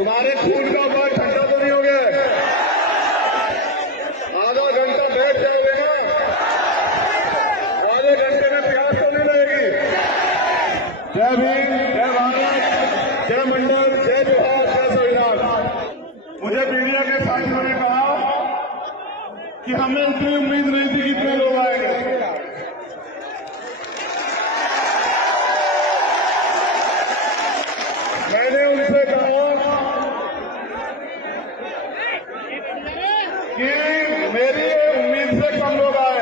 तुम्हारे खून का बात ठंडा तो नहीं हो गया? आधा घंटा बैठ जाओगे ना, आधे घंटे में प्यास तो नहीं लगेगी। जय भीम, जय भारत, जय मंडल, जय जोहार, जय संविधान। मुझे मीडिया के साथियों ने कहा कि हमें इतनी उम्मीद नहीं थी कि इतने लोग आएंगे। मैंने उनसे कहा कि मेरी उम्मीद से कम लोग आए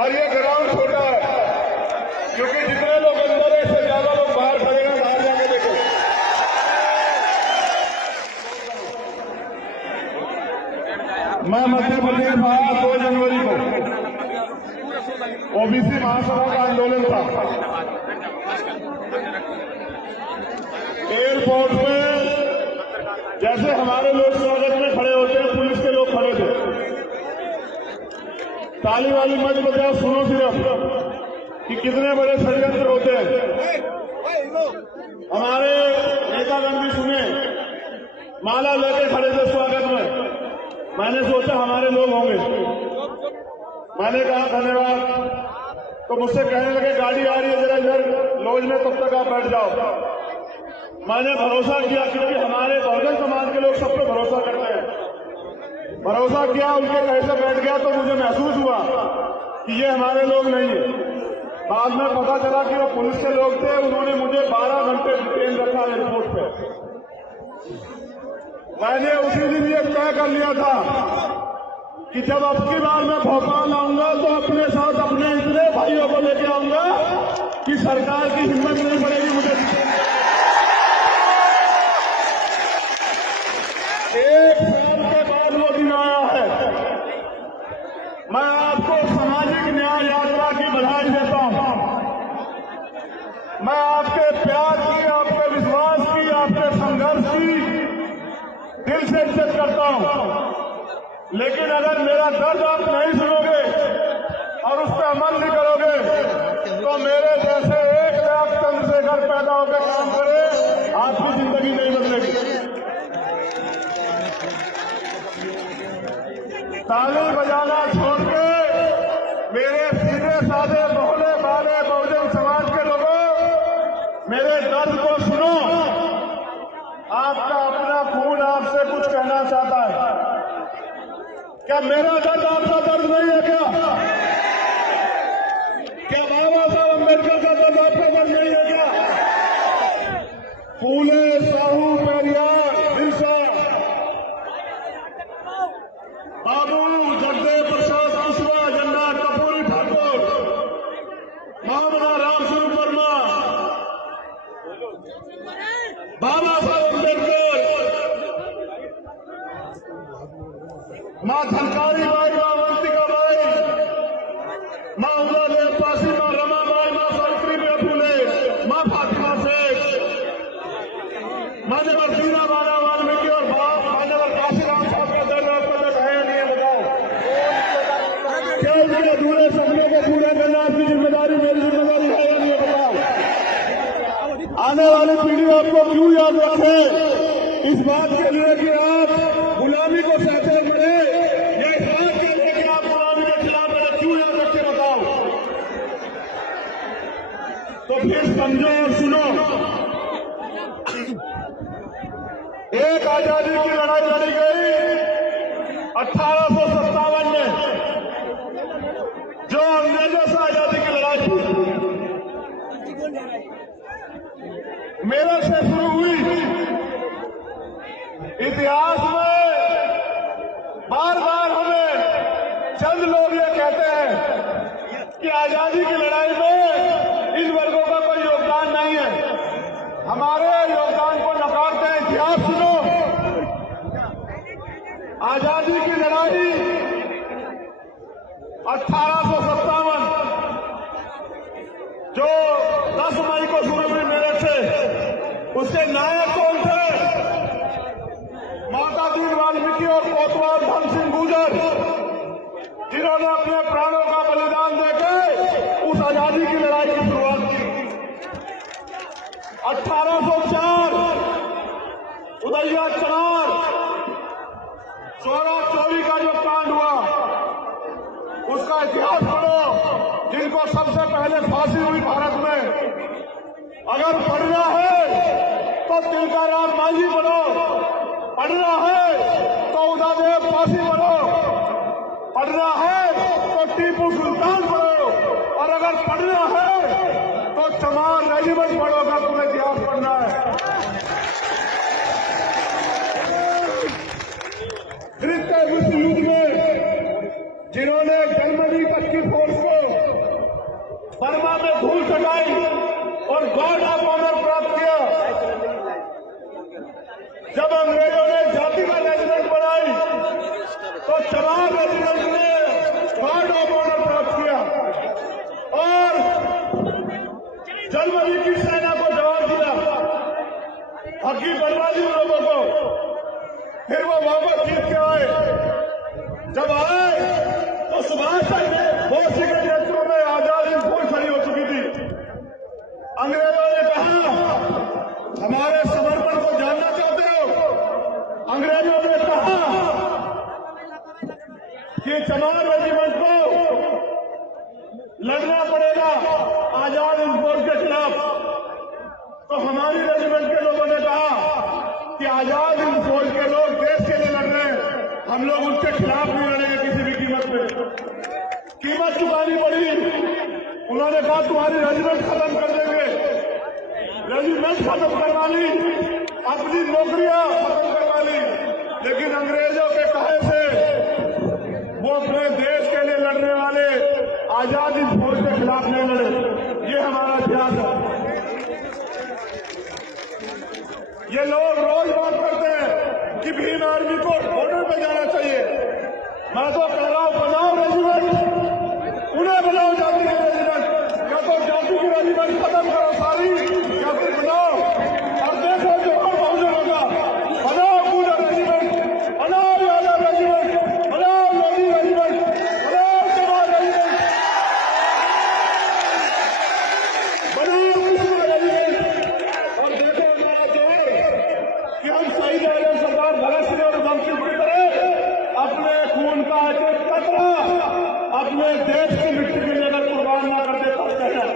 और ये ग्राउंड छोटा है, क्योंकि जितने लोग अंदर है इससे ज्यादा लोग बाहर खड़े हैं। बाहर जाके देखो। मैं मध्य प्रदेश आया 2 जनवरी को, ओबीसी महासभा का आंदोलन था। एयरपोर्ट में जैसे हमारे लोग स्वागत में खड़े होते हैं, पुलिस के लोग खड़े थे। ताली वाली मत बजाओ, सुनो सिर्फ कि कितने बड़े षड्यंत्र होते हैं। हमारे नेता गांधी सुने, माला लेके खड़े थे स्वागत में। मैंने सोचा हमारे लोग होंगे। मैंने कहा धन्यवाद, तो मुझसे कहने लगे गाड़ी आ रही है, जरा इधर लॉज में, तब तक आप बैठ जाओ। मैंने भरोसा किया, क्योंकि हमारे बहुजन समाज के लोग सब पे भरोसा करते हैं। भरोसा किया, उनके कहे से बैठ गया तो मुझे महसूस हुआ कि ये हमारे लोग नहीं है। बाद में पता चला कि वो पुलिस के लोग थे। उन्होंने मुझे 12 घंटे डिटेन रखा एयरपोर्ट पे। मैंने उसी दिन ये तय कर लिया था कि जब अब की बार मैं भोपाल आऊंगा तो अपने साथ अपने इतने भाइयों को लेके आऊंगा कि सरकार की हिम्मत नहीं पड़ेगी मुझे। 1 साल के बाद वो दिन आया है। मैं आपको सामाजिक न्याय यात्रा की बधाई देता हूं। मैं आपके प्यार की, आपके विश्वास की, आपके संघर्ष की दिल से इज्जत करता हूं। लेकिन अगर मेरा दर्द आप नहीं सुनोगे और उस पर अमल नहीं करोगे तो मेरे जैसे 1 लाख चंद्रशेखर पैदा होकर काम करे, आपकी जिंदगी नहीं बदलेगी। ताली बजाना छोड़ के मेरे सीधे साधे भोले भाले बहुजन समाज के लोगों, मेरे दर्द को सुनो। आपका अपना खून आपसे कुछ कहना चाहता है। क्या मेरा दर्द आपका दर्द नहीं है? क्या बाबा साहब अम्बेडकर का दर्द आपका दर्द नहीं है? क्या फूले, साहू, पेरियार, बिरसा, बाबू जगदेव प्रसाद कुशवाहा, जन्ना कपूरी ठाकुर, महामना राम स्वरूप वर्मा, बाबा साहब अम्बेडकर, मां झलकारी बाई, मां वंतिका बाई, मां उदय पासी, मां रमा बाई, मां सावित्रीबाई फूले, मां फातिमा शेख, मान्यवर दीना बाला वाल्मीकि और मान्यवर काशीराम साहब का दर्द आपका दर्द है या नहीं है? बताओ। क्या उनके अधूरे सपनों को पूरा करना आपकी जिम्मेदारी, मेरी जिम्मेदारी है या नहीं है? बताओ। आने वाली पीढ़ी आपको क्यों याद रखे? इस बात के लिए कि आप गुलामी को सहते मरे, या इस बात के लिए कि आप गुलामी के खिलाफ मरे? क्यों याद रखे? बताओ। तो फिर समझो और सुनो। एक आजादी की लड़ाई लड़ी गई 1857 में, जो अंग्रेजों से आजादी की लड़ाई थी, मेरठ से शुरू हुई। इतिहास में बार बार हमें चंद लोग ये कहते हैं कि आजादी की लड़ाई में इन वर्गों का कोई योगदान नहीं है। हमारे योगदान को नकारते हैं। इतिहास सुनो। आजादी की लड़ाई 1857 जो 10 मई को शुरू हुई मेरठ से, उसके नायक कौन थे? माता दीन वाल्मीकि और कोतवाल धन सिंह गुर्जर, जिन्होंने अपने प्राणों का बलिदान देकर उस आजादी की लड़ाई की शुरुआत की। 1804 उदैया चनार 14-24 का जो कांड हुआ उसका इतिहास पढ़ो, जिनको सबसे पहले फांसी हुई भारत में। अगर पढ़ना है तो तिलकाराम मांझी बनो, पढ़ना है तो उदयदेव फांसी बनो, पढ़ना है तो टीपू सुल्तान बनो, और अगर पढ़ना है तो चमार रेजिमेंट पढ़ो अगर तुम्हें इतिहास पढ़ना है। द्वितीय विश्व युद्ध में जिन्होंने जर्मनी पश्चिमी फोर्स को बर्मा में धूल चटाई और गॉड ऑफ ऑनर प्राप्त किया, जब अंग्रेजों ने जाति का रेजिमेंट बनाई तो चमार रेजिमेंट ने गॉड ऑफ ऑनर प्राप्त किया और जर्मनी की सेना को जवाब दिया, हकी बनवा दी लोगों को। फिर वो वापस जीत के आए, जब आए तो सुभाष चंद्र बोस के नेतृत्व में आजाद हिंद फौज खड़ी हो चुकी थी। अंग्रेजों ने कहा हमारे समर्पण को जानना चाहते हो? अंग्रेजों ने कहा कि चमार रेजिमेंट को लड़ना पड़ेगा आजाद हिंद फौज के खिलाफ। तो हमारी रेजिमेंट के लोगों ने कहा कि आजाद हिंद फौज के लोग देश के लिए लड़ रहे हैं, हम लोग उनके खिलाफ नहीं लड़ेंगे किसी भी कीमत पे। कीमत चुकानी पड़ी। उन्होंने कहा तुम्हारी रेजिमेंट खत्म कर देंगे, रेजिमेंट खत्म करवा ली, अपनी नौकरियां खत्म करवा ली, लेकिन अंग्रेजों के कहे से वो अपने देश के लिए लड़ने वाले आजाद हिंद फौज के खिलाफ नहीं लड़े। ये हमारा इतिहास है। ये लोग रोज बात करते हैं कि भीम आर्मी को बॉर्डर पे जाना चाहिए। मैं तो कह रहा हूं बनाओ रेजिमेंट, उन्हें बनाओ जाति के रेजिमेंट, या तो जाति की रेजिमेंट खत्म करो सारी, या फिर बनाओ और देखो जो और बहुजन होगा। बनाओ पूरा रेजिमेंट, बनाओ यादव रेजिमेंट, बनाओ लोधी रेजिमेंट, बनाओ चमार रेजिमेंट, बनाओ कृष्ण रेजिमेंट, और देखो हमारा जो कि हम शहीद आजम सरदार भगत सिंह और उधम सिंह की तरह अपने खून का एक कतरा अपने देश की मिट्टी के लिए अगर कुर्बान न कर दे सकते हैं,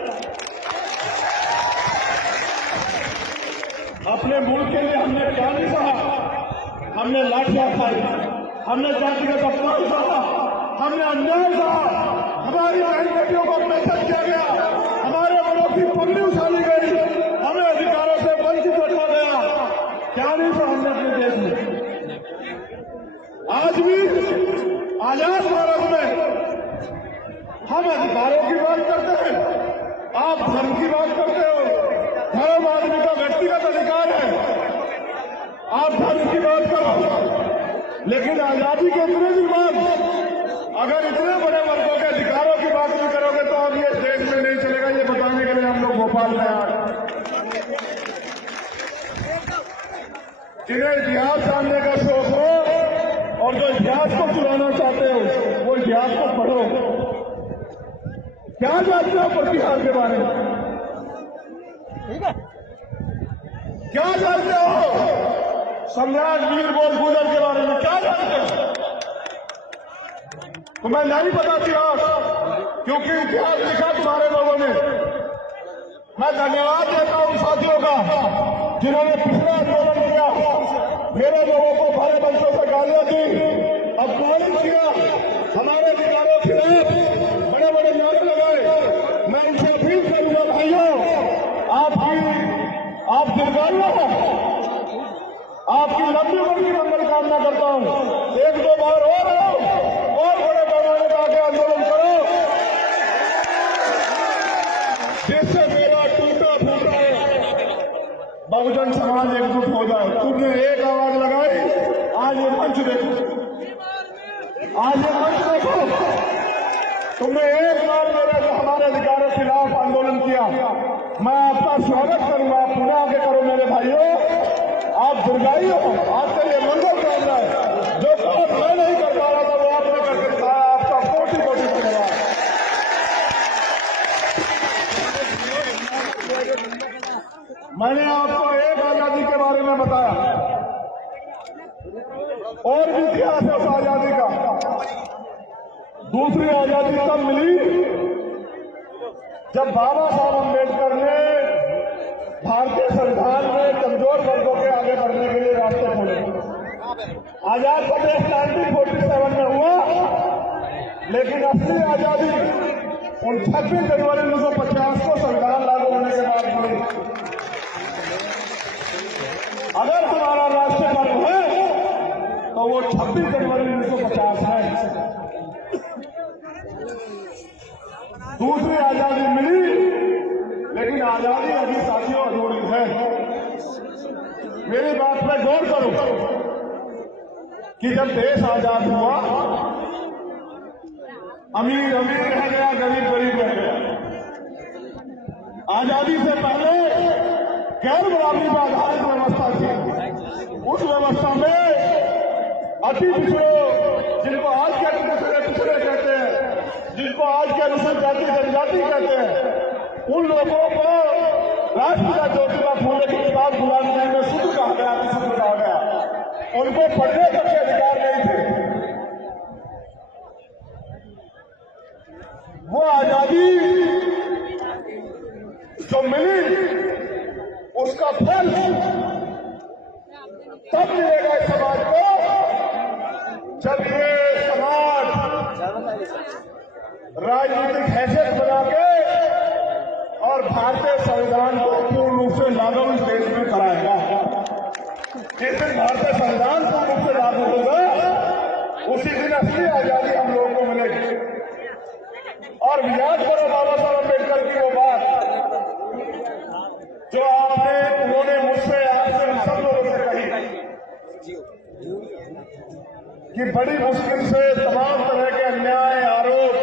अपने मुल्क के लिए हमने क्या नहीं सहा। हमने लाठियां खाई, हमने जातिगत अपमान सहा, हमने अन्याय सहा, हमारी बहन बेटियों को अपमानित किया गया, हमारे बड़ों की पगड़ी उछाली गई, हमें अधिकारों से वंचित रखा गया। क्या नहीं सहा हमने अपने देश में। आज भी आजाद भारत में हम अधिकारों की बात करते हैं, आप धर्म की बात करते हो। धर्म आदमी का व्यक्तिगत अधिकार है, आप धर्म की बात करो, लेकिन आजादी के इतने दिन बाद अगर इतने बड़े वर्गों के अधिकारों की बात नहीं करोगे तो अब ये देश में नहीं चलेगा। ये बताने के लिए हम लोग भोपाल में आए। जिन्हें इतिहास जानने का शौक हो और जो इतिहास को चुराना चाहते हो वो इतिहास को पढ़ो। क्या जानते हो प्रतिहार के बारे में? क्या जानते हो सम्राट वीर बोध गुजर के बारे में? क्या जानते हो? तो मैं नहीं बता इतिहास, क्योंकि इतिहास लिखा तुम्हारे लोगों ने। मैं धन्यवाद देता हूं साथियों का जिन्होंने पिछले आंदोलन किया, मेरे लोगों को भारे मंचों से गालियां दी, अपमान किया, हमारे अधिकारों के खिलाफ बड़े बड़े नारे लगाए। मैं इनसे अपील करूंगा भाइयों, आप दीर्घायु हो, आपकी लंबी उम्र की मंगल कामना करता हूं। एक दो बार और बड़े पैमाने का आगे आंदोलन करो, जिससे मेरा टूटा फूटा बहुजन समाज एकजुट हो जाए। तुमने एक आवाज लगाई, आज ये मंच देखो, आज ये मंच देखो, तुमने एक बार मेरे हमारे अधिकारों के खिलाफ आंदोलन किया। मैं आपका स्वागत करूंगा, पुनः आगे करो मेरे भाइयों। आप दीर्घायु हो, आपसे ये मंगल कामना है। जो काम मैं नहीं कर पा रहा था वो आपने करके दिखाया, आपका कोटि कोटि धन्यवाद। मैंने आपको एक आजादी के बारे में बताया, और भी इतिहास है उस आजादी का। दूसरी आजादी तब मिली जब बाबा साहब अम्बेडकर ने भारतीय संविधान में कमजोर वर्गों के आगे बढ़ने के लिए रास्ते खोले। आजाद प्रदेश 1947 में हुआ, लेकिन असली आजादी उन 26 जनवरी 1950 को संविधान लागू होने के बाद मिली। अगर हमारा राष्ट्रीय पर्व है तो वो 26 जनवरी 1950 है। दूसरी आजादी मिली, लेकिन आजादी अभी साथियों अधूरी है। मेरी बात पे गौर करो कि जब देश आजाद हुआ, अमीर अमीर रह गया, गरीब गरीब रह गया। आजादी से पहले गैर बराबरी पर आधारित व्यवस्था थी। उस व्यवस्था में अति पिछड़ों, जिनको आज के पिछड़े कहते हैं, जिनको आज के अनुसूचित जाति जनजाति कहते हैं, उन लोगों को राष्ट्रपिता ज्योतिबा फूले की किताब गुलामी में शुद्ध कहा गया, शुद्ध कहा गया। उनको पढ़ने तक के अधिकार नहीं थे। वो आजादी जो मिली, उसका फल तब मिलेगा इस समाज को जब ये समाज राजनीतिक हैसियत बना के और भारतीय संविधान को पूर्ण रूप से लागू इस देश में कराएगा। जिस दिन भारतीय संविधान पूर्ण रूप से लागू होगा, उसी दिन असली आजादी हम लोगों को मिलेगी। और याद करो बाबा साहब अम्बेडकर की वो बात जो उन्होंने मुझसे, आपसे, हम सब लोगों से कही कि बड़ी मुश्किल से तमाम तरह के अन्याय, आरोप,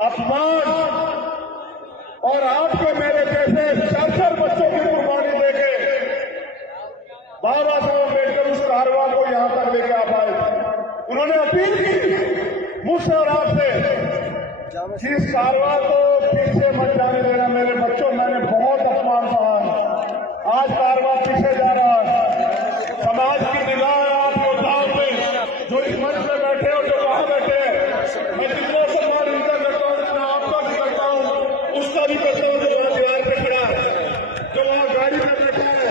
अपमान और आपके मेरे जैसे 4 बच्चों की कुर्बानी देके बाबा साहब अम्बेडकर उस कारवां को यहां तक लेके आ पाए। उन्होंने अपील की मुझसे और आपसे कि इस कारवां को पीछे मत जाने देना मेरे बच्चों। मैंने बहुत अपमान सहा है, आज कारवां पीछे जा रहा है। समाज की निगाह आप योद्धाओं पे जो इस मंच में बैठे और जो वहां बैठे, मैं जितना सम्मान इनका करता हूं जितना आपका भी करता हूं, उसका भी करता हूं जो वहां दीवार पे खड़ा है, जो वहां गाड़ी में बैठा है,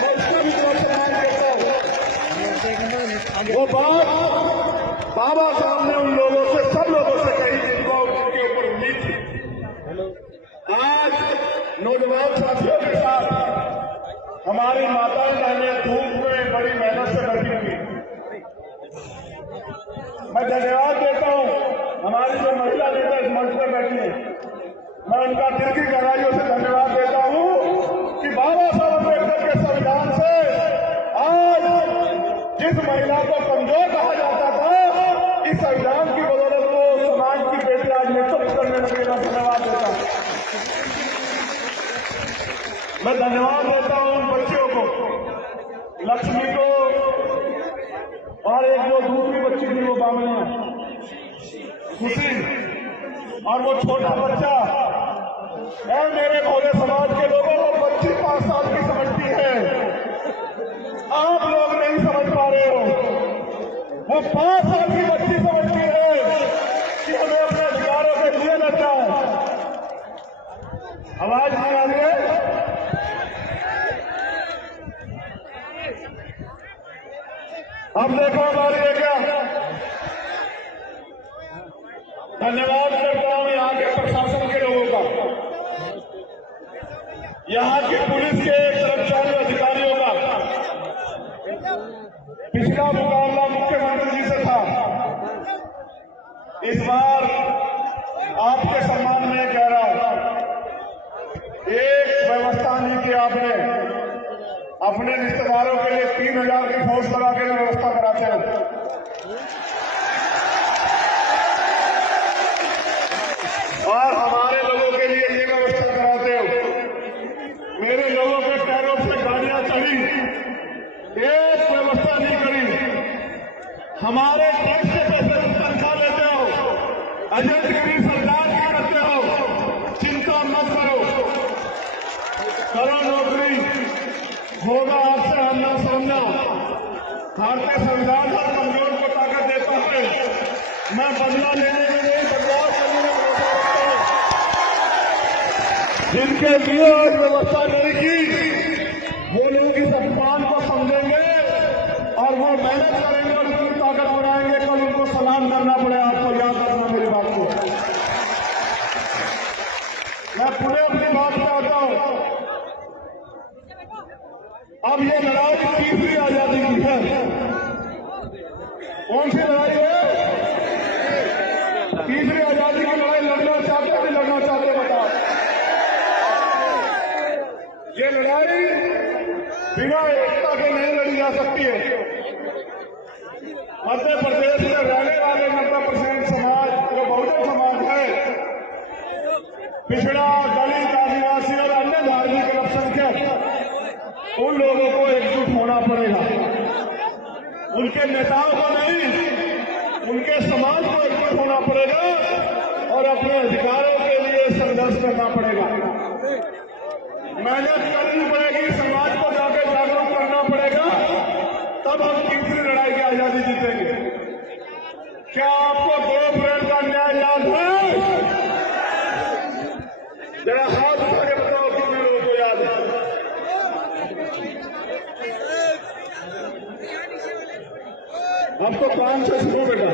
मैं उसका भी बहुत सम्मान करता हूं। वो बात बाबा साहब ने उन लोगों से, सब लोगों से कही जिनको उनके ऊपर उम्मीद थी। आज नौजवान साथियों के साथ हमारी माताएं बहनें धूप में बड़ी मेहनत से बैठी हुई। मैं धन्यवाद देता हूं हमारी जो महिला नेता इस मंच पर बैठी है, मैं उनका दिल की गहराइयों से धन्यवाद देता हूं कि बाबा साहब अम्बेडकर के संविधान से आज जिस महिला को कमजोर कहा जाता था, इस संविधान की बदौलत को समाज की बेटी आज नेतृत्व करने लगे। मैं धन्यवाद देता हूं। मैं धन्यवाद देता हूं उन बच्चियों को, लक्ष्मी को, और एक जो दूसरी बच्ची थी वो बामनी खुशी, और वो छोटा बच्चा। और मेरे भोले समाज के लोगों को बच्ची 5 साल की समझती है, आप लोग नहीं समझ पा रहे हो। वो 5 साल की बच्ची समझती है कि हमें अपने अधिकारों के लिए लगता है। आवाज नहीं आ रही है? अब देखो हमारी है क्या? धन्यवाद करता हूं यहाँ के प्रशासन के लोगों का, यहाँ की पुलिस के कर्मचारी अधिकारियों का। पिछला मुकाबला मुख्यमंत्री जी से था, इस बार आपके सम्मान में कह रहा हूं, एक व्यवस्था नहीं की आपने। अपने रिश्तेदारों के लिए 3000 की फोर्स लगा के व्यवस्था कराते हो। और हमारे लोगों के लिए ये व्यवस्था कराते हो। मेरे लोगों के पैरों से गाड़ियां चढ़ी, एक व्यवस्था नहीं करी। हमारे टैक्स के पैसे तनख्वाह लेते हो, एजेंटगिरी सरकार की करते हो। चिंता मत करो नौकरी होगा आपसे, हम ना समझो। भारतीय संविधान हर कमजोर को ताकत देता है। मैं बदला लेने में नहीं, बदलाव करने में भरोसा रखता हूं। जिनके लिए आज व्यवस्था नहीं की, वो लोग इस अपमान को समझेंगे और वो मेहनत करेंगे और उसकी ताकत बढ़ाएंगे। कल उनको सलाम करना पड़े। आपको याद रखना मेरी बात को। मैं पूरे अपनी बात में आता हूं। अब ये लड़ाई तीसरी आजादी की है। कौन सी लड़ाई है? तीसरी आजादी की लड़ाई लड़ना चाहते हैं, लड़ना चाहते बताओ। ये लड़ाई बिना एकता के नहीं लड़ी जा सकती है। मध्य प्रदेश में रहने वाले 90% समाज जो बहुजन समाज है, पिछड़ा, दलित, आदिवासी और अन्य धार्मिक अल्पसंख्यक, उन लोगों को एकजुट होना पड़ेगा। उनके नेताओं को नहीं, उनके समाज को एकजुट होना पड़ेगा और अपने अधिकारों के लिए संघर्ष करना पड़ेगा। मेहनत करनी पड़ेगी, समाज को जाकर जागरूक करना पड़ेगा, तब हम तीसरी लड़ाई की आजादी जीतेंगे। क्या आपको 2 अप्रैल का न्याय याद है? जरा हाथ उठा के बताओ कितने लोगों को याद है। हमको काम से शुरू बेटा,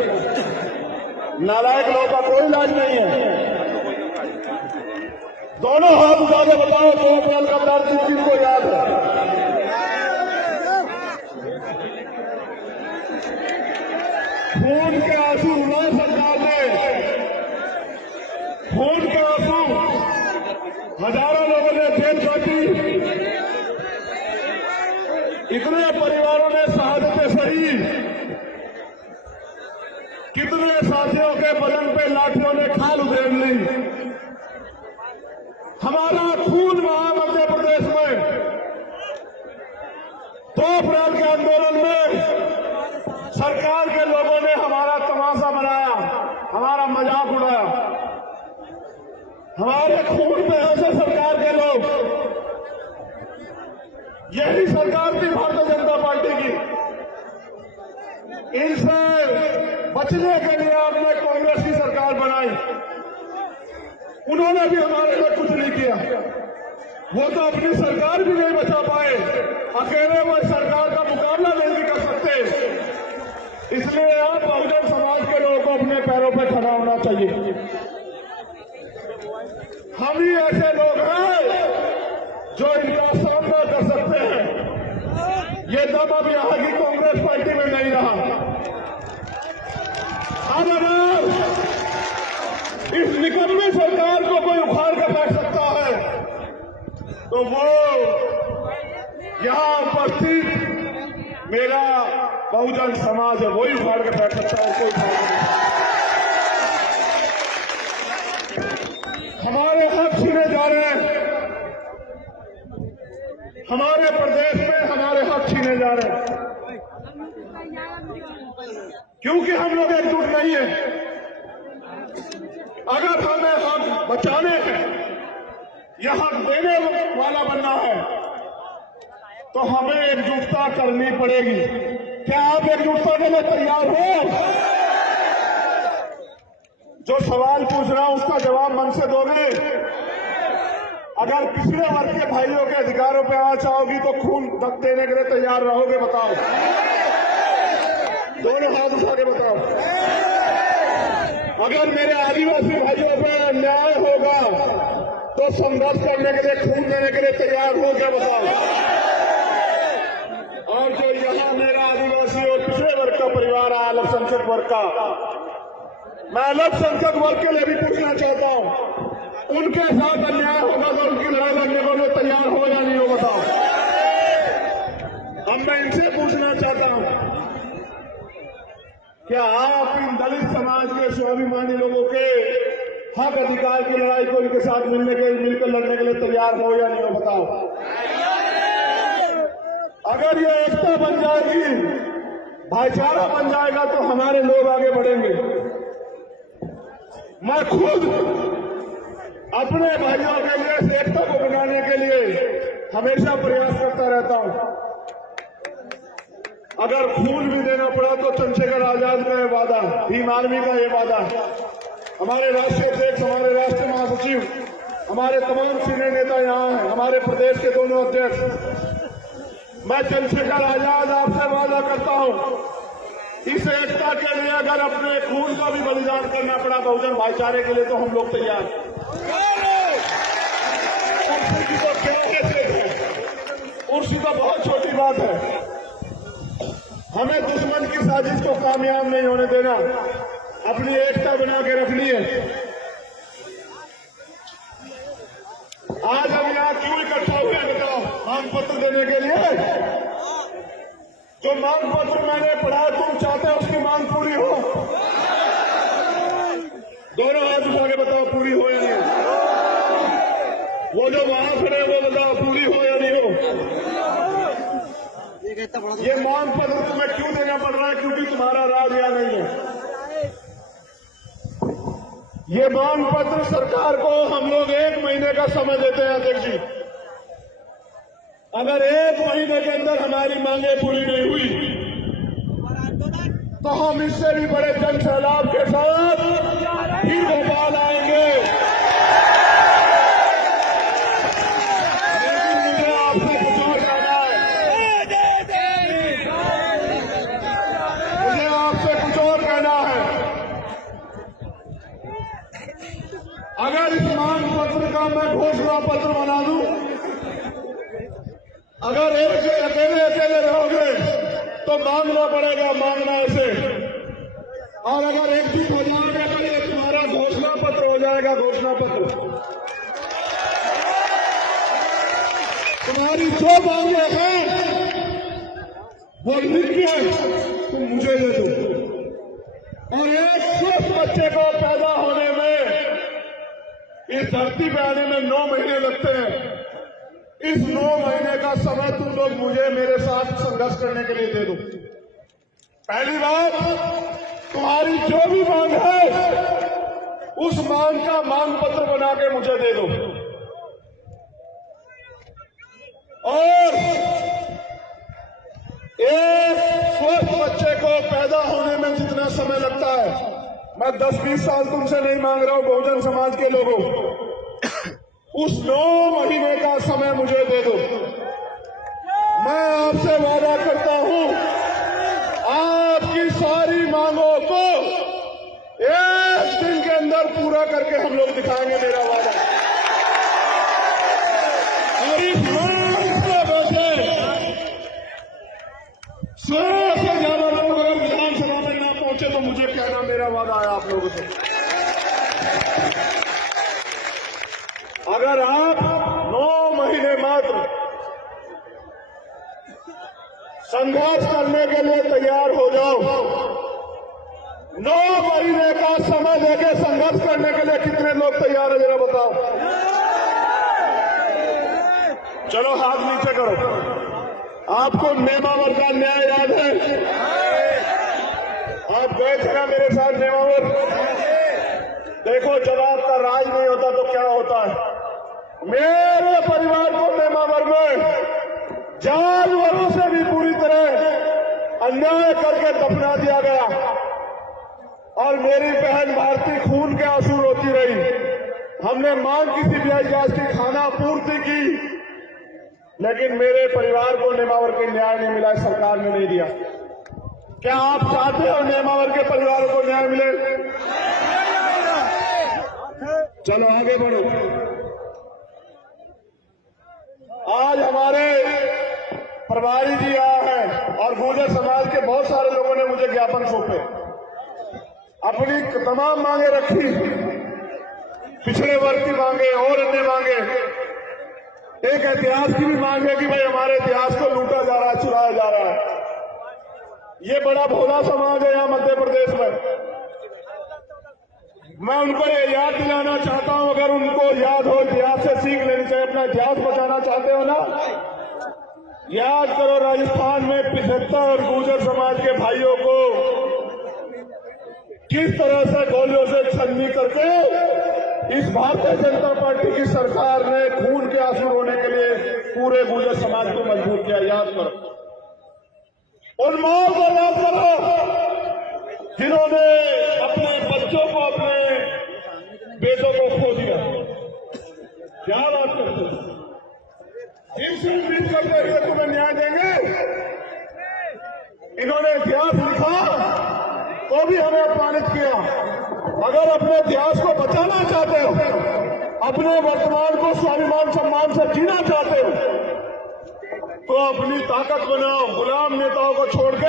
नालायक लोगों का कोई इलाज नहीं है। दोनों हाथ उठा के बताओ 2 अप्रैल का दर्द को याद है। खून के आंसू हुआ सरकार ने, खून के आंसू हजारों लोगों ने जेल काटी, इतने परिवारों ने शहादतें सही, कितने साथियों के बदन पे लाठियों ने खाल उधेड़ ली। हमारा खून वहां मध्य प्रदेश में 2 अप्रैल के आंदोलन में सरकार के लोगों ने हमारा तमाशा बनाया, हमारा मजाक उड़ाया। हमारे खून पे ऐसे सरकार के लोग, यही सरकार थी भारतीय जनता पार्टी की। इनसे बचने के लिए आपने कांग्रेस की सरकार बनाई। उन्होंने भी हमारे लिए कुछ नहीं किया। वो तो अपनी सरकार भी नहीं बचा पाए, अकेले वो सरकार का मुकाबला नहीं कर सकते। इसलिए आप बहुजन समाज के लोगों को अपने पैरों पर खड़ा होना चाहिए। हम ही ऐसे लोग हैं जो इनका सामना कर सकते हैं। ये दम अब यहां की कांग्रेस पार्टी में नहीं रहा। अब अगर इस निकम्मी सरकार को कोई उखाड़ कर बैठ सकता है तो वो यहां उपस्थित मेरा बहुजन समाज है, वही उखाड़ कर बैठ सकता है। कोई उखाड़ नहीं। हमारे हक छीने जा रहे हैं, हमारे प्रदेश में हमारे हक छीने जा रहे हैं, क्योंकि हम लोग एकजुट नहीं है। अगर हमें हक बचाने हैं या हक देने वाला बनना है तो हमें एकजुटता करनी पड़ेगी। क्या आप एकजुटता के लिए तैयार हो? जो सवाल पूछ रहा हूं उसका जवाब मन से दोगे? अगर पिछड़े वर्ग के भाइयों के अधिकारों पे आ चाहोगी तो खून देने के लिए तैयार रहोगे? बताओ, दोनों हाथ उठा के बताओ। अगर मेरे आदिवासी भाइयों पर अन्याय होगा तो संघर्ष करने के लिए, खून देने के लिए तैयार हो क्या? बताओ। और जो यहाँ मेरा आदिवासी और पिछड़े वर्ग का परिवार है, अल्पसंख्यक वर्ग का, मैं अल्पसंख्यक वर्ग के लिए भी पूछना चाहता हूँ, उनके साथ अन्याय होगा तो उनकी लड़ाई लड़ने को मैं तैयार हो या नहीं हो? बताओ। अब मैं इनसे पूछना चाहता हूँ, क्या आप इन दलित समाज के स्वाभिमानी लोगों के हक अधिकार की लड़ाई को इनके साथ मिलकर लड़ने के लिए तैयार हो या नहीं हो? बताओ। अगर ये एकता बन जाएगी, भाईचारा बन जाएगा तो हमारे लोग आगे बढ़ेंगे। मैं खुद अपने भाइयों के लिए एकता को बनाने के लिए हमेशा प्रयास करता रहता हूं। अगर खून भी देना पड़ा तो चंद्रशेखर आजाद का ये वादा, भीम आर्मी का ये वादा, हमारे राष्ट्रीय अध्यक्ष, हमारे राष्ट्रीय महासचिव, हमारे तमाम सीनियर नेता यहाँ हैं, हमारे प्रदेश के दोनों अध्यक्ष। मैं चंद्रशेखर आजाद आपसे वादा करता हूँ, इस एकता के लिए अगर अपने खून का भी बलिदान करना पड़ा बहुजन भाईचारे के लिए तो हम लोग तैयार हैं। कुर्सी तो क्या कहते हैं, कुर्सी तो बहुत छोटी बात है। हमें दुश्मन की साजिश को कामयाब नहीं होने देना, अपनी एकता बना के रखनी है। आज हम यहाँ क्यों इकट्ठा हुए बताओ? मांग पत्र देने के लिए। जो मांग पत्र मैंने पढ़ा, तुम चाहते हो उसकी मांग पूरी हो? दोनों हाथ उठा के बताओ पूरी हो या नहीं हो? वो जो वहां खड़े वो बताओ पूरी हो या नहीं हो? ये मांग पत्र तुम्हें क्यों देना पड़ रहा है? क्योंकि तुम्हारा राज यहाँ नहीं है। ये मांग पत्र सरकार को हम लोग 1 महीने का समय देते हैं अध्यक्ष जी। अगर 1 महीने के अंदर हमारी मांगे पूरी नहीं हुई तो हम इससे भी बड़े जन सैलाब के साथ फिर भोपाल आएंगे। लेकिन मुझे आपसे कुछ और कहना है, मुझे आपसे कुछ और कहना है। अगर इस मांग पत्र का मैं घोषणा पत्र बना दूं, अगर एक अकेले रहोगे तो मांगना पड़ेगा, मांगना ऐसे। और अगर एक दिन हो जाएगा तो ये तुम्हारा घोषणा पत्र हो जाएगा, घोषणा पत्र। तुम्हारी जो मांगे हैं वो लिख के तुम मुझे दे दो। और एक सिर्फ बच्चे को पैदा होने में, इस धरती पे आने में 9 महीने लगते हैं। इस 9 महीने का समय तुम लोग मुझे मेरे साथ संघर्ष करने के लिए दे दो। पहली बात, तुम्हारी जो भी मांग है उस मांग का मांग पत्र बना के मुझे दे दो। और एक स्वस्थ बच्चे को पैदा होने में जितना समय लगता है, मैं 10-20 साल तुमसे नहीं मांग रहा हूं बहुजन समाज के लोगों, उस 9 महीने का समय मुझे दे दो। मैं आपसे वादा करता हूं, आपकी सारी मांगों को 1 दिन के अंदर पूरा करके हम लोग दिखाएंगे, मेरा वादा। और इस मांग से बचे 100 से ज्यादा लोग अगर विधानसभा में ना पहुंचे तो मुझे कहना, मेरा वादा है आप लोगों से। अगर आप 9 महीने मात्र संघर्ष करने के लिए तैयार हो जाओ, 9 महीने का समय देके संघर्ष करने के लिए कितने लोग तैयार है जरा बताओ? चलो हाथ नीचे करो। आपको नेमावर का न्याय याद है? आप गए थे ना मेरे साथ नेमावर? देखो, जब आपका राज नहीं होता तो क्या होता है। मेरे परिवार को नेमावर में जानवरों से भी पूरी तरह अन्याय करके दफना दिया गया और मेरी बहन भारती खून के आंसू रोती रही। हमने मांग की सीबीआई जांच की, खाना पूर्ति की, लेकिन मेरे परिवार को नेमावर के न्याय नहीं मिला, सरकार ने नहीं दिया। क्या आप चाहते हो नेमावर के परिवारों को न्याय मिले? चलो आगे बढ़ो। आज हमारे प्रभारी जी आए हैं और गुर्जर समाज के बहुत सारे लोगों ने मुझे ज्ञापन सौंपे, अपनी तमाम मांगे रखी, पिछड़े वर्ग की मांगे और अन्य मांगे। एक इतिहास की भी मांग है कि भाई हमारे इतिहास को लूटा जा रहा है, चुराया जा रहा है। ये बड़ा भोला समाज है यहाँ मध्य प्रदेश में। मैं उनको ये याद दिलाना चाहता हूं, अगर उनको याद हो, इतिहास से सीख लेनी चाहिए। अपना इतिहास बचाना चाहते हो ना, याद करो राजस्थान में 75 गुर्जर समाज के भाइयों को किस तरह से गोलियों से छलनी करके इस भारतीय जनता पार्टी की सरकार ने खून के आंसू रोने के लिए पूरे गुर्जर समाज को मजबूर किया। याद करो। उन माओ को याद करो जिन्होंने अपने बच्चों को, अपने बेटों को खो दिया। क्या बात करते हो? इनसे उम्मीद करते हुए तुम्हें न्याय देंगे? इन्होंने इतिहास लिखा तो भी हमें अपमानित किया। अगर अपने इतिहास को बचाना चाहते हो, अपने वर्तमान को स्वाभिमान सम्मान से जीना चाहते हो, तो अपनी ताकत बनाओ। गुलाम नेताओं को छोड़ के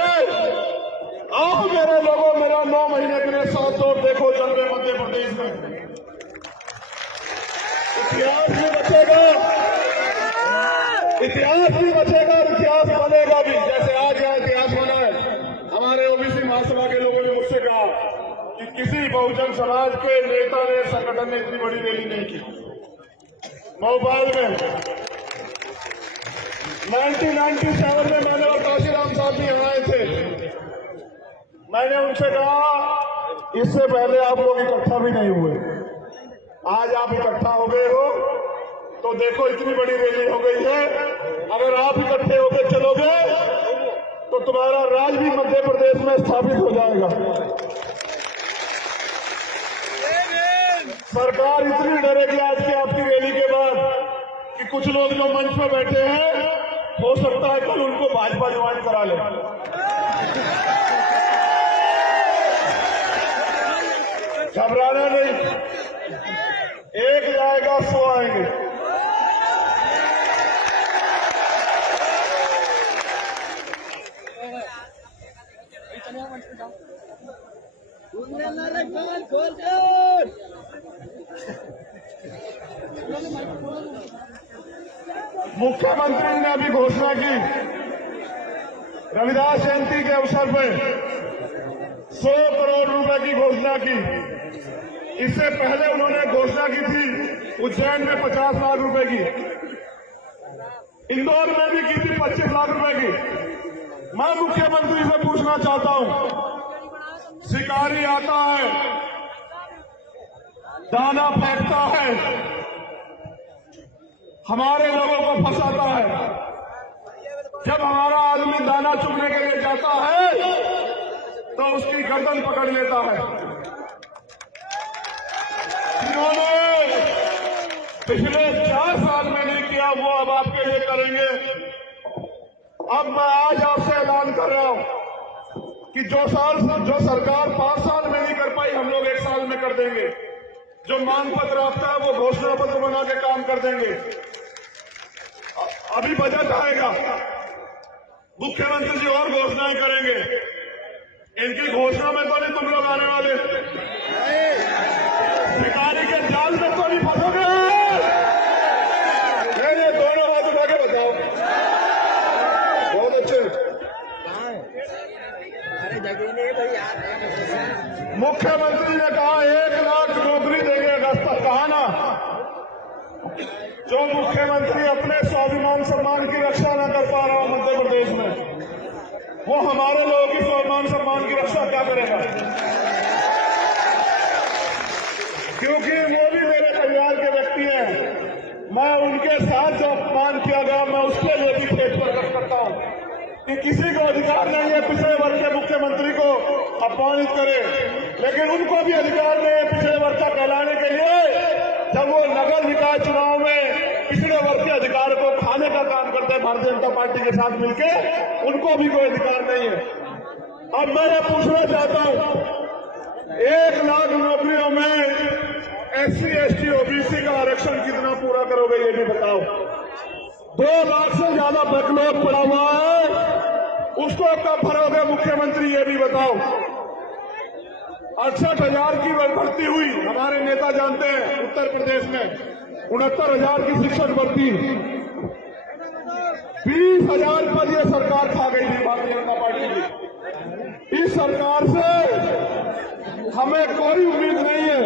आओ मेरे लोगों, मेरा 9 महीने के लिए साथ दो, देखो चल रहे मध्य प्रदेश में इतिहास भी बचेगा, इतिहास भी बचेगा और इतिहास बनेगा भी। जैसे आज यहाँ इतिहास बना है, हमारे ओबीसी महासभा के लोगों ने मुझसे कहा कि किसी बहुजन समाज के नेता ने, संगठन ने इतनी बड़ी रैली नहीं की। भोपाल में 1997 में मैंने और काशीराम साहब भी यहाँ आए थे। मैंने उनसे कहा इससे पहले आप लोग इकट्ठा भी नहीं हुए, आज आप इकट्ठा हो गए हो तो देखो इतनी बड़ी रैली हो गई है। अगर आप इकट्ठे होकर चलोगे तो तुम्हारा राज भी मध्य प्रदेश में स्थापित हो जाएगा। सरकार इतनी डरेगी आज की आपकी रैली के बाद कि कुछ लोग जो मंच पर बैठे हैं, हो सकता है कल उनको भाजपा ज्वाइन करा ले। घबराना नहीं, एक जाएगा 100 आएंगे। मुख्यमंत्री ने अभी घोषणा की, रविदास जयंती के अवसर पर 100 करोड़ रुपए की घोषणा की। इससे पहले उन्होंने घोषणा की थी उज्जैन में 50 लाख रुपए की, इंदौर में भी की थी 25 लाख रुपए की। मैं मुख्यमंत्री से पूछना चाहता हूं, शिकारी आता है, दाना फेंकता है, हमारे लोगों को फंसाता है। जब हमारा आदमी दाना चुगने के लिए जाता है तो उसकी गर्दन पकड़ लेता है। जिन्होंने पिछले 4 साल में नहीं किया वो अब आपके लिए करेंगे। अब मैं आज आपसे ऐलान कर रहा हूं कि जो सरकार 5 साल में नहीं कर पाई, हम लोग 1 साल में कर देंगे। जो मांग पत्र आता है वो घोषणा पत्र बना के काम कर देंगे। अभी बजट आएगा, मुख्यमंत्री जी और घोषणाएं करेंगे। इनकी घोषणा में तो नहीं तुम लोग आने वाले, शिकारी के जाल में तो नहीं फंसोगे। ये दोनों बात उठा के बताओ। बहुत अच्छे। मुख्यमंत्री ने कहा 1 लाख नौकरी देंगे अगस्त तक, कहा ना। जो मुख्यमंत्री अपने स्वाभिमान सम्मान की रक्षा न कर पा रहा मध्य प्रदेश में, वो हमारे लोगों की स्वाभिमान सम्मान की रक्षा क्या करेगा? क्योंकि वो भी मेरे परिवार के व्यक्ति हैं। मैं उनके साथ जो अपमान किया गया, मैं उसके लिए भी खेद प्रकट करता हूं कि किसी को अधिकार नहीं है पिछड़े वर्ग के मुख्यमंत्री को अपमानित करे, लेकिन उनको भी अधिकार नहीं है पिछड़े वर्ग का कहलाने के लिए। जब वो नगर निकाय चुनाव में पिछड़े वर्ग के अधिकार को खाने का काम करते हैं भारतीय जनता पार्टी के साथ मिलकर, उनको भी कोई अधिकार नहीं है। अब मैं ये पूछना चाहता हूं, 1 लाख नौकरियों में SC, ST, OBC का आरक्षण कितना पूरा करोगे ये भी बताओ। 2 लाख से ज्यादा बैकलॉग पड़ा हुआ है, उसको कब भरोगे मुख्यमंत्री ये भी बताओ। 68,000 की भर्ती हुई, हमारे नेता जानते हैं उत्तर प्रदेश में 69,000 की शिक्षक भर्ती, 20,000 पद ये सरकार खा गई थी भारतीय जनता पार्टी की। इस सरकार से हमें कोई उम्मीद नहीं है।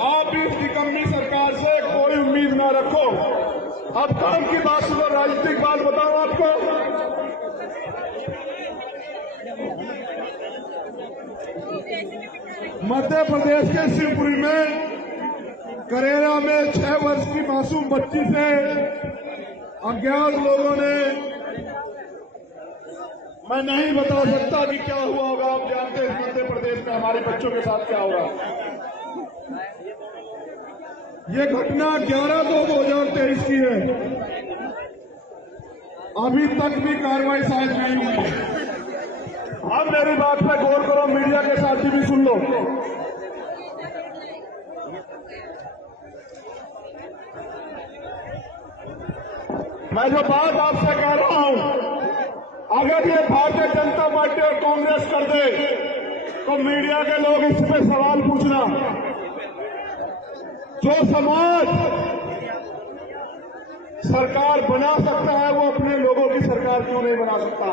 आप इस निकम्मी सरकार से कोई उम्मीद न रखो। अब काम की बात सुनो, राजनीतिक बात बताओ आपको। मध्य प्रदेश के शिवपुरी में करेरा में 6 वर्ष की मासूम बच्ची से अज्ञात लोगों ने मैं नहीं बता सकता कि क्या हुआ होगा। आप जानते हैं मध्य प्रदेश में हमारे बच्चों के साथ क्या हो रहा है। ये घटना 11/2/2023 की है। अभी तक भी कार्रवाई शायद नहीं हुई है। अब मेरी बात पे गौर करो, मीडिया के साथी भी सुन लो। मैं जो बात आपसे कह रहा हूं, अगर ये भारतीय जनता पार्टी और कांग्रेस कर दे तो मीडिया के लोग इस पे सवाल पूछना। जो समाज सरकार बना सकता है वो अपने लोगों की सरकार क्यों नहीं बना सकता?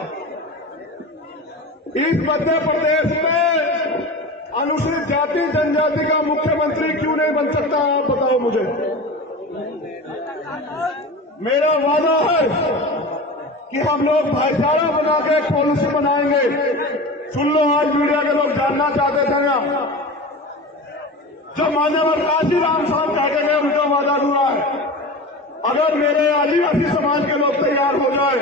इस मध्य प्रदेश में अनुसूचित जाति जनजाति का मुख्यमंत्री क्यों नहीं बन सकता? आप बताओ मुझे। मेरा वादा है कि हम लोग भाईचारा बना के एक पॉलिसी बनाएंगे। सुन लो, आज मीडिया के लोग जानना चाहते थे ना, जो मान्यवर काशीराम साहब कहते गए उनका वादा हुआ है। अगर मेरे आदिवासी समाज के लोग तैयार हो जाए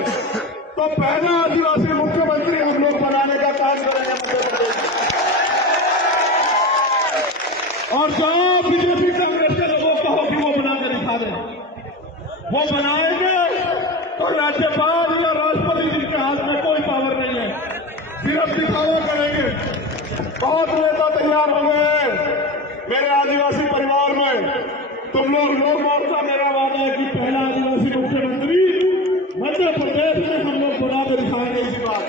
तो पहला आदिवासी मुख्यमंत्री हम लोग बनाने का काम करेंगे मध्य प्रदेश में। और जहां बीजेपी कांग्रेस के लोगों को कहो कि वो बना के दिखा दें, वो बनाएंगे तो राज्यपाल या राष्ट्रपति जी के हाथ में कोई पावर नहीं है, सिर्फ दिखावा करेंगे। बहुत नेता तैयार हो गए मेरे आदिवासी परिवार में। तुम लोग मोर्चा, मेरा वादा है कि पहला आदिवासी मुख्यमंत्री मध्य प्रदेश में हम लोग बना कर दिखाएंगे। इसी बात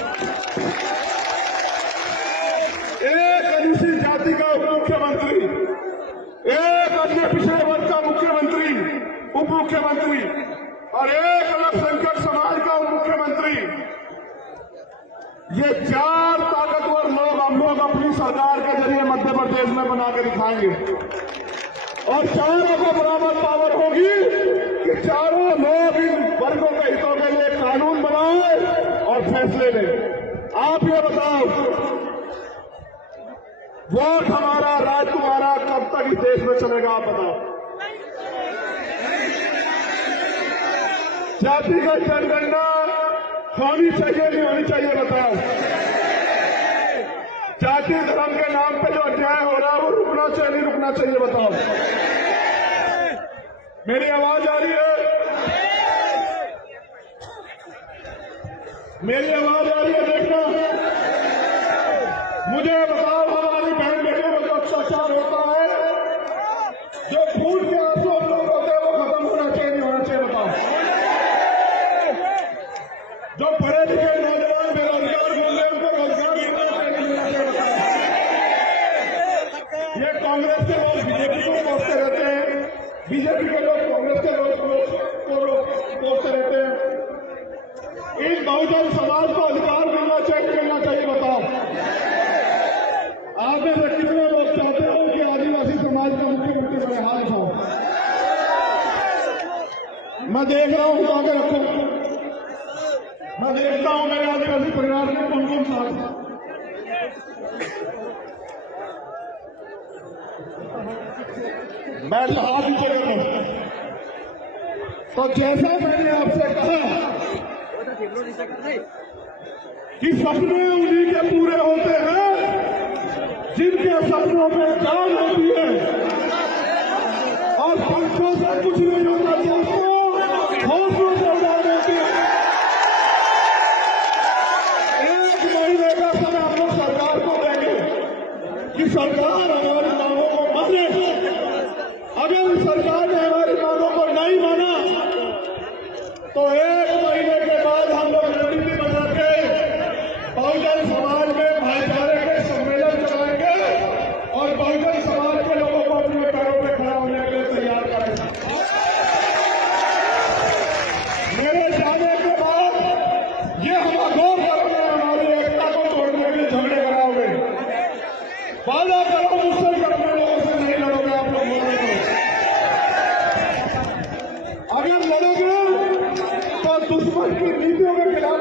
एक अनुसूचित जाति का उप मुख्यमंत्री, एक अन्य पिछड़े वर्ग का मुख्यमंत्री, उप मुख्यमंत्री और एक अल्पसंख्यक समाज का उप मुख्यमंत्री। ये 4 ताकतवर लोग हम लोग अपनी सरकार के जरिए मध्य प्रदेश में बना के दिखाएंगे। और चारों को बराबर पावर होगी कि चारों लोग इन वर्गों के हितों के लिए कानून बनाए और फैसले लें। आप ये बताओ, वोट हमारा, राज तुम्हारा, कब तक इस देश में चलेगा? आप बताओ। जातिगत जनगणना होनी चाहिए नहीं होनी चाहिए? बताओ। जाति धर्म के नाम पे जो अन्याय हो रहा है वो रुकना चाहिए नहीं रुकना चाहिए? बताओ। मेरी आवाज आ रही है? मेरी आवाज आ रही है? देखना, मुझे बताओ, हमारी बहन बेटियों में जो अत्याचार होता है, जो खून के आंसू हम लोग होते हैं, वो खत्म होना चाहिए नहीं होना चाहिए? बताओ। जो पढ़े लिखे नौजवान बेरोजगार घूम रहे हैं उनको रोजगार मिलना चाहिए नहीं मिलना चाहिए? बताओ। ये कांग्रेस के लोग बीजेपी को कोसते रहते हैं, बीजेपी के लोग कांग्रेस के लोग को कोसते रहते हैं। इन बहुजन समाज को अधिकार मिलना चाहिए? बताओ। आप में से कितने लोग चाहते हो कि आदिवासी समाज का मुख्यमंत्री बने? हाथ उठाओ। मैं देख रहा हूं, उठा के रखो। मैं देखता हूं मेरे आदिवासी परिवार में कौन कौन साथ। मैं हाथ नीचे रखूं। तो जैसा मैंने आपसे कहा कि सपने उन्हीं के पूरे होते हैं जिनके सपनों में जान होती है, और पंखों से कुछ नहीं होता दोस्तों, हौसलों से उड़ान होती है। 1 महीने का समय हम लोग सरकार को देंगे कि सरकार हमारी मांगों को माने। अगर सरकार ने हमारी मांगों को नहीं माना तो 1 महीने के बाद हम लोग रणनीति बना के बहुजन समाज में भाईचारे के सम्मेलन चलाएंगे और बहुजन समाज के लोगों को अपने पैरों पर खड़ा होने के लिए तैयार करेंगे। मेरे जाने के बाद ये हम गौर करोगे, हमारी एकता को तोड़ने के लिए झगड़े कराओगे। वादा करो मुझसे कि अपने लोगों से नहीं लड़ोगे। आप लोग बोलोगे अगर लड़ोगे तो दुश्मन की नीतियों के खिलाफ